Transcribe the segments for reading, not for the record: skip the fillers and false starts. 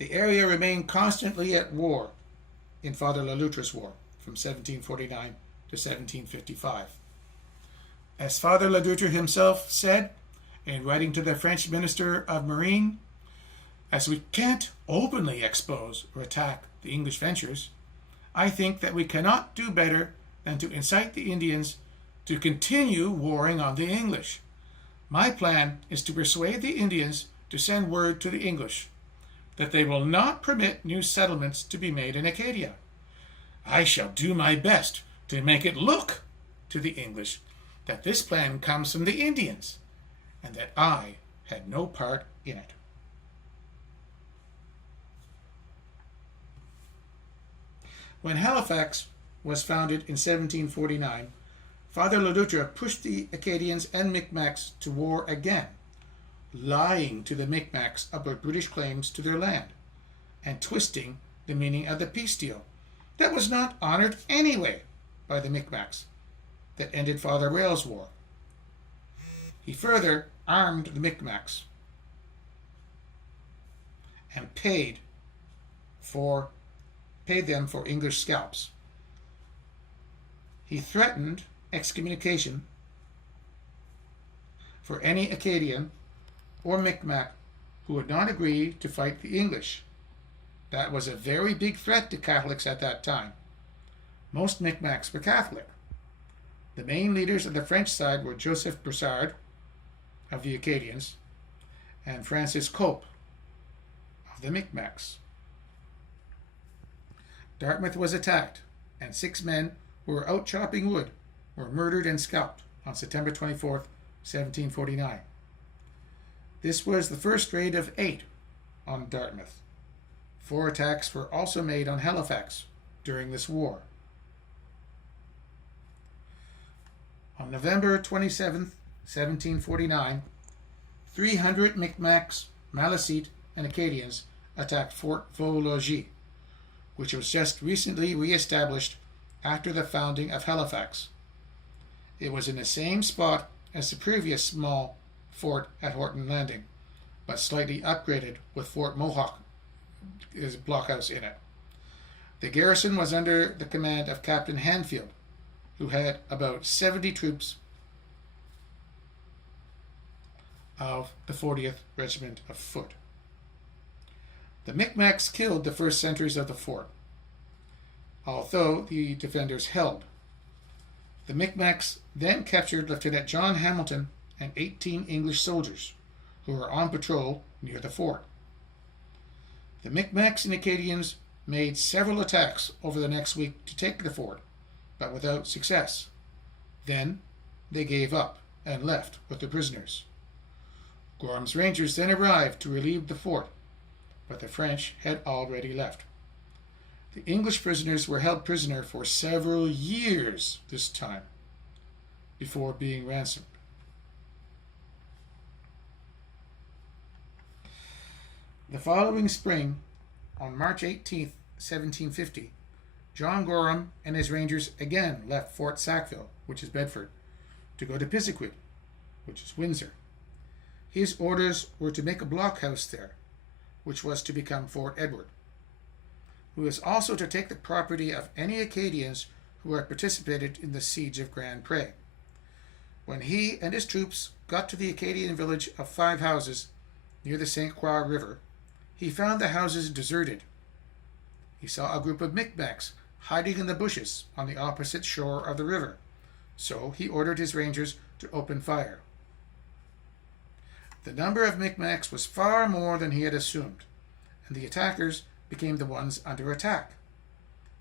The area remained constantly at war in Father Le Loutre's War from 1749 to 1755. As Father Le Loutre himself said in writing to the French Minister of Marine, as we can't openly expose or attack the English ventures, I think that we cannot do better than to incite the Indians to continue warring on the English. My plan is to persuade the Indians to send word to the English that they will not permit new settlements to be made in Acadia. I shall do my best to make it look to the English that this plan comes from the Indians and that I had no part in it. When Halifax was founded in 1749, Father Le Loutre pushed the Acadians and Micmacs to war again, lying to the Micmacs about British claims to their land, and twisting the meaning of the peace deal that was not honored anyway by the Micmacs that ended Father Rail's war. He further armed the Micmacs and paid them for English scalps. He threatened excommunication for any Acadian or Micmac who would not agree to fight the English. That was a very big threat to Catholics at that time. Most Micmacs were Catholic. The main leaders of the French side were Joseph Broussard of the Acadians and Francis Cope of the Micmacs. Dartmouth was attacked, and 6 men who were out chopping wood were murdered and scalped on September 24, 1749. This was the first raid of 8 on Dartmouth. 4 attacks were also made on Halifax during this war. On November 27, 1749, 300 Micmacs, Malecite, and Acadians attacked Fort Beauséjour, which was just recently re-established after the founding of Halifax. It was in the same spot as the previous small fort at Horton Landing, but slightly upgraded with Fort Mohawk as blockhouse in it. The garrison was under the command of Captain Hanfield, who had about 70 troops of the 40th Regiment of Foot. The Micmacs killed the first sentries of the fort, although the defenders held. The Micmacs then captured Lieutenant John Hamilton and 18 English soldiers who were on patrol near the fort. The Micmacs and Acadians made several attacks over the next week to take the fort, but without success. Then they gave up and left with the prisoners. Gorham's Rangers then arrived to relieve the fort, but the French had already left. The English prisoners were held prisoner for several years this time, before being ransomed. The following spring, on March 18, 1750, John Gorham and his Rangers again left Fort Sackville, which is Bedford, to go to Pisiquid, which is Windsor. His orders were to make a blockhouse there, which was to become Fort Edward, who was also to take the property of any Acadians who had participated in the siege of Grand Pre. When he and his troops got to the Acadian village of 5 houses near the St. Croix River, he found the houses deserted. He saw a group of Micmacs hiding in the bushes on the opposite shore of the river, so he ordered his Rangers to open fire. The number of Micmacs was far more than he had assumed, and the attackers became the ones under attack.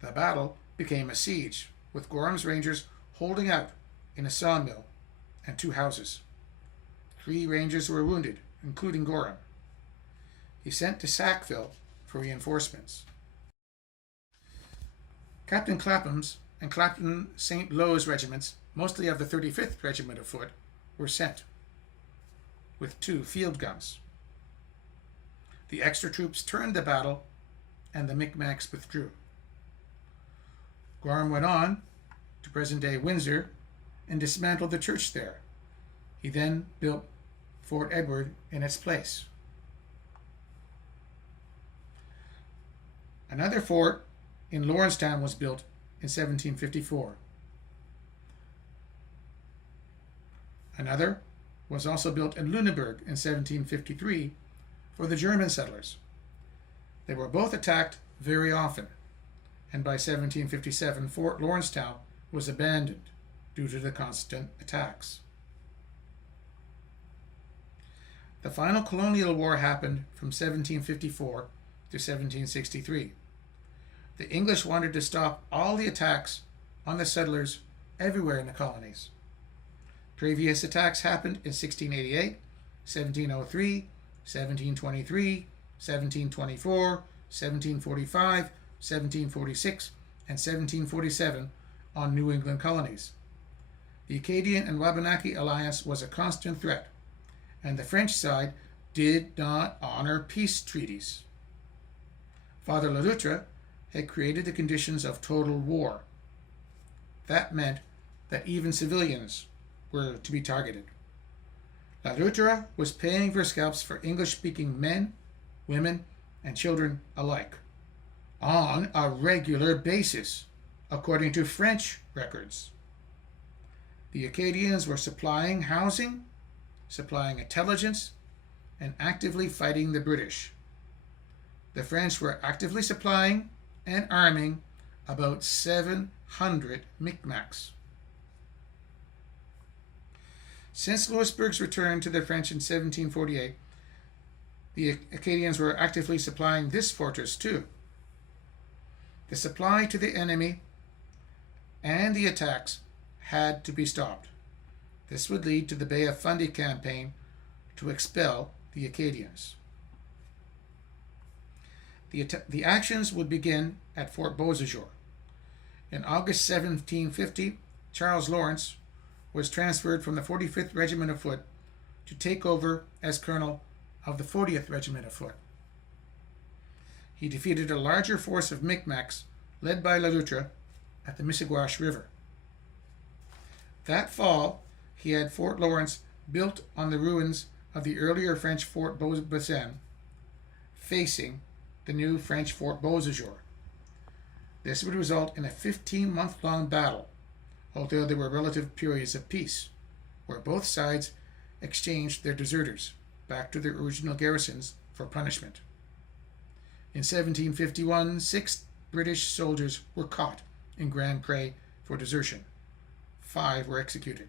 The battle became a siege, with Gorham's Rangers holding out in a sawmill and 2 houses. 3 Rangers were wounded, including Gorham. He sent to Sackville for reinforcements. Captain Clapham's and Clapton St. Lo's regiments, mostly of the 35th Regiment of Foot, were sent, with 2 field guns. The extra troops turned the battle, and the Micmacs withdrew. Gorham went on to present-day Windsor and dismantled the church there. He then built Fort Edward in its place. Another fort in Lawrencetown was built in 1754. Another was also built in Lüneburg in 1753 for the German settlers. They were both attacked very often, and by 1757 Fort Lawrencetown was abandoned due to the constant attacks. The final colonial war happened from 1754 to 1763. The English wanted to stop all the attacks on the settlers everywhere in the colonies. Previous attacks happened in 1688, 1703, 1723, 1724, 1745, 1746, and 1747 on New England colonies. The Acadian and Wabanaki alliance was a constant threat, and the French side did not honor peace treaties. Father Le Loutre had created the conditions of total war. That meant that even civilians were to be targeted. Le Loutre was paying for scalps for English-speaking men, women, and children alike, on a regular basis, according to French records. The Acadians were supplying housing, supplying intelligence, and actively fighting the British. The French were actively supplying and arming about 700 Micmacs. Since Louisbourg's return to the French in 1748, the Acadians were actively supplying this fortress too. The supply to the enemy and the attacks had to be stopped. This would lead to the Bay of Fundy campaign to expel the Acadians. The actions would begin at Fort Beauséjour. In August 1750, Charles Lawrence was transferred from the 45th Regiment of Foot to take over as colonel of the 40th Regiment of Foot. He defeated a larger force of Micmacs led by Le Loutre at the Micmacs River. That fall, he had Fort Lawrence built on the ruins of the earlier French Fort Beauséjour, facing the new French Fort Beauséjour. This would result in a 15-month-long battle, although there were relative periods of peace, where both sides exchanged their deserters back to their original garrisons for punishment. In 1751, 6 British soldiers were caught in Grand Pre for desertion. 5 were executed.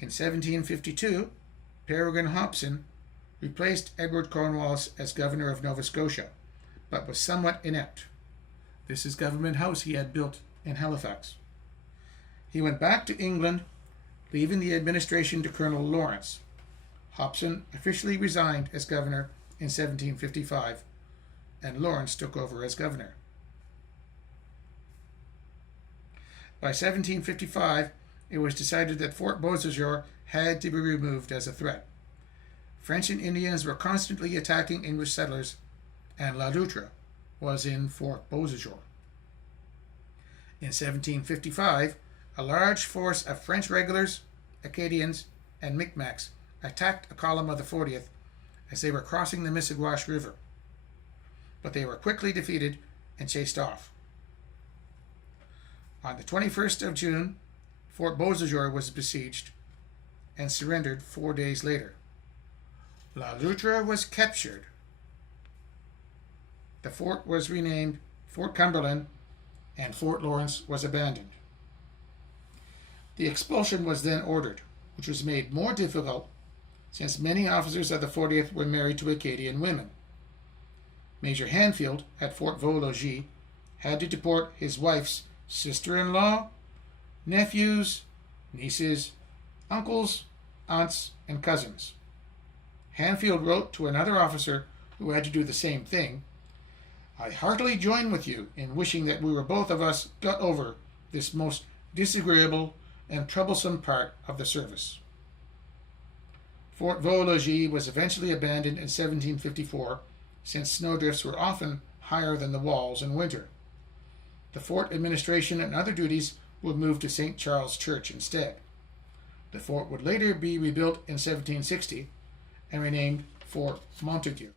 In 1752, Peregrine Hopson replaced Edward Cornwallis as governor of Nova Scotia, but was somewhat inept. This is Government House he had built in Halifax. He went back to England, leaving the administration to Colonel Lawrence. Hopson officially resigned as governor in 1755, and Lawrence took over as governor. By 1755, it was decided that Fort Beauséjour had to be removed as a threat. French and Indians were constantly attacking English settlers, and Le Loutre was in Fort Beauséjour. In 1755, a large force of French regulars, Acadians, and Micmacs attacked a column of the 40th as they were crossing the Micmacs River, but they were quickly defeated and chased off. On the 21st of June, Fort Beauséjour was besieged and surrendered 4 days later. Le Loutre was captured. The fort was renamed Fort Cumberland, and Fort Lawrence was abandoned. The expulsion was then ordered, which was made more difficult since many officers of the 40th were married to Acadian women. Major Hanfield at Fort Beauséjour had to deport his wife's sister-in-law, nephews, nieces, uncles, aunts, and cousins. Hanfield wrote to another officer who had to do the same thing, "I heartily join with you in wishing that we were both of us got over this most disagreeable and troublesome part of the service." Fort Beauséjour was eventually abandoned in 1754, since snowdrifts were often higher than the walls in winter. The fort administration and other duties were moved to St. Charles Church instead. The fort would later be rebuilt in 1760 and renamed Fort Montague.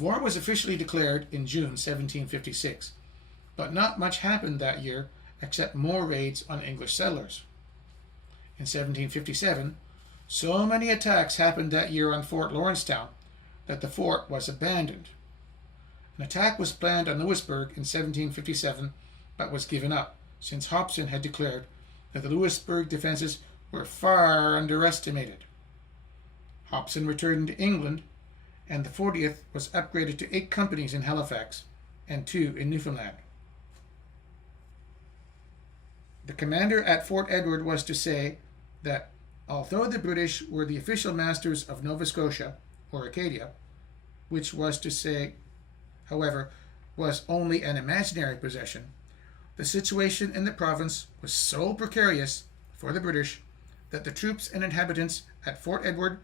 War was officially declared in June 1756, but not much happened that year except more raids on English settlers. In 1757, so many attacks happened that year on Fort Lawrencetown that the fort was abandoned. An attack was planned on Louisbourg in 1757, but was given up, since Hobson had declared that the Louisbourg defenses were far underestimated. Hobson returned to England, and the 40th was upgraded to 8 companies in Halifax and 2 in Newfoundland. The commander at Fort Edward was to say that although the British were the official masters of Nova Scotia, or Acadia, which was to say, however, was only an imaginary possession, the situation in the province was so precarious for the British that the troops and inhabitants at Fort Edward,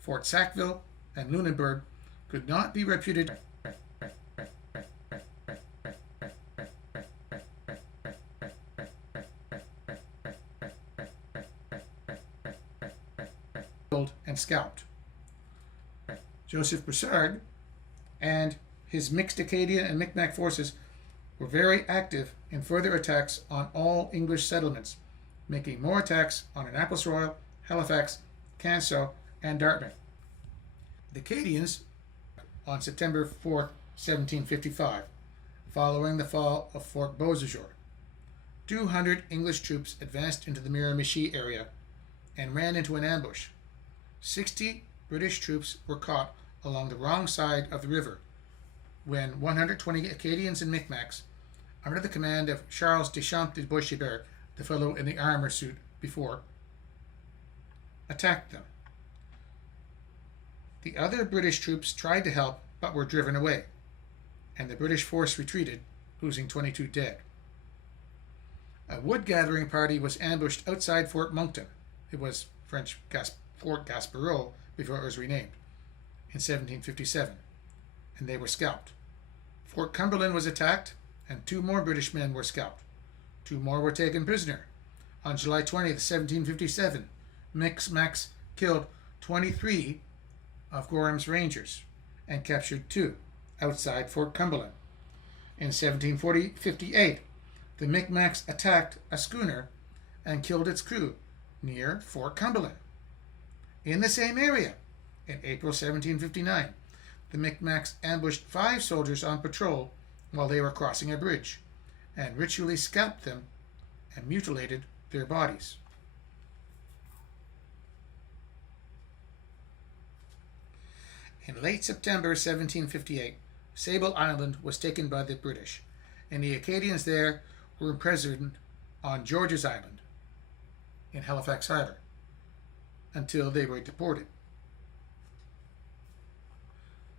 Fort Sackville, and Lunenburg could not be reputed and scalped. Joseph Broussard and his mixed Acadian and Micmac forces were very active in further attacks on all English settlements, making more attacks on Annapolis Royal, Halifax, Canso, and Dartmouth. The Acadians, on September 4, 1755, following the fall of Fort Beauséjour, 200 English troops advanced into the Miramichi area and ran into an ambush. 60 British troops were caught along the wrong side of the river when 120 Acadians and Micmacs, under the command of Charles Deschamps de Boishebert, the fellow in the armor suit before, attacked them. The other British troops tried to help but were driven away, and the British force retreated, losing 22 dead. A wood-gathering party was ambushed outside Fort Moncton. It was French Fort Gaspereau before it was renamed, in 1757, and they were scalped. Fort Cumberland was attacked, and 2 more British men were scalped. 2 more were taken prisoner. On July 20th, 1757, Micmacs killed 23 of Gorham's Rangers and captured 2 outside Fort Cumberland. In 1758, the Micmacs attacked a schooner and killed its crew near Fort Cumberland. In the same area, in April 1759, the Micmacs ambushed 5 soldiers on patrol while they were crossing a bridge and ritually scalped them and mutilated their bodies. In late September 1758, Sable Island was taken by the British, and the Acadians there were imprisoned on George's Island in Halifax Harbor until they were deported.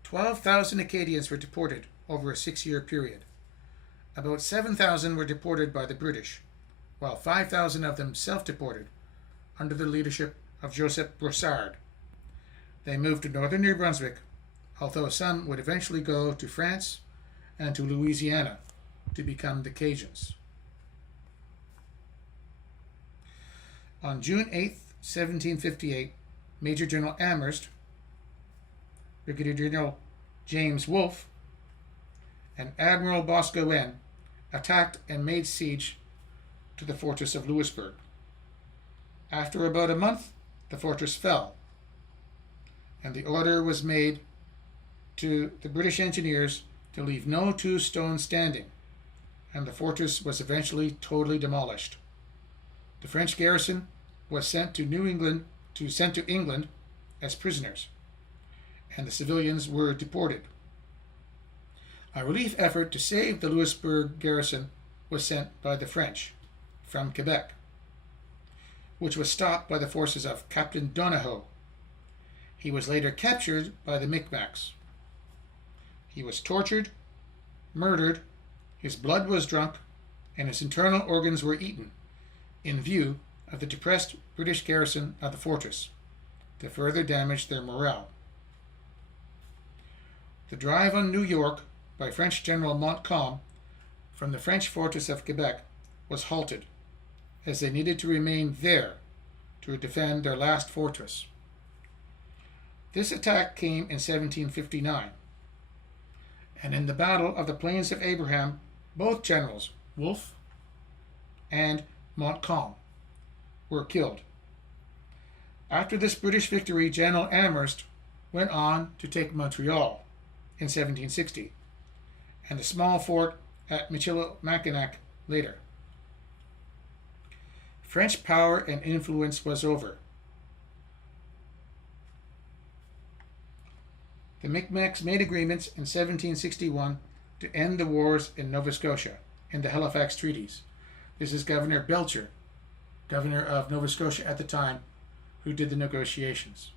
12,000 Acadians were deported over a 6-year period. About 7,000 were deported by the British, while 5,000 of them self-deported under the leadership of Joseph Broussard. They moved to northern New Brunswick, although some would eventually go to France and to Louisiana to become the Cajuns. On June 8, 1758, Major General Amherst, Brigadier General James Wolfe, and Admiral Boscawen attacked and made siege to the fortress of Louisbourg. After about a month, the fortress fell, and the order was made to the British engineers to leave no 2 stones standing, and the fortress was eventually totally demolished. The French garrison was sent to England as prisoners, and the civilians were deported. A relief effort to save the Louisbourg garrison was sent by the French from Quebec, which was stopped by the forces of Captain Donahoe. He was later captured by the Micmacs. He was tortured, murdered, his blood was drunk, and his internal organs were eaten, in view of the depressed British garrison of the fortress, to further damage their morale. The drive on New York by French General Montcalm from the French fortress of Quebec was halted as they needed to remain there to defend their last fortress. This attack came in 1759, and in the Battle of the Plains of Abraham, both generals, Wolfe and Montcalm, were killed. After this British victory, General Amherst went on to take Montreal in 1760, and a small fort at Michilimackinac later. French power and influence was over. The Micmacs made agreements in 1761 to end the wars in Nova Scotia in the Halifax Treaties. This is Governor Belcher, governor of Nova Scotia at the time, who did the negotiations.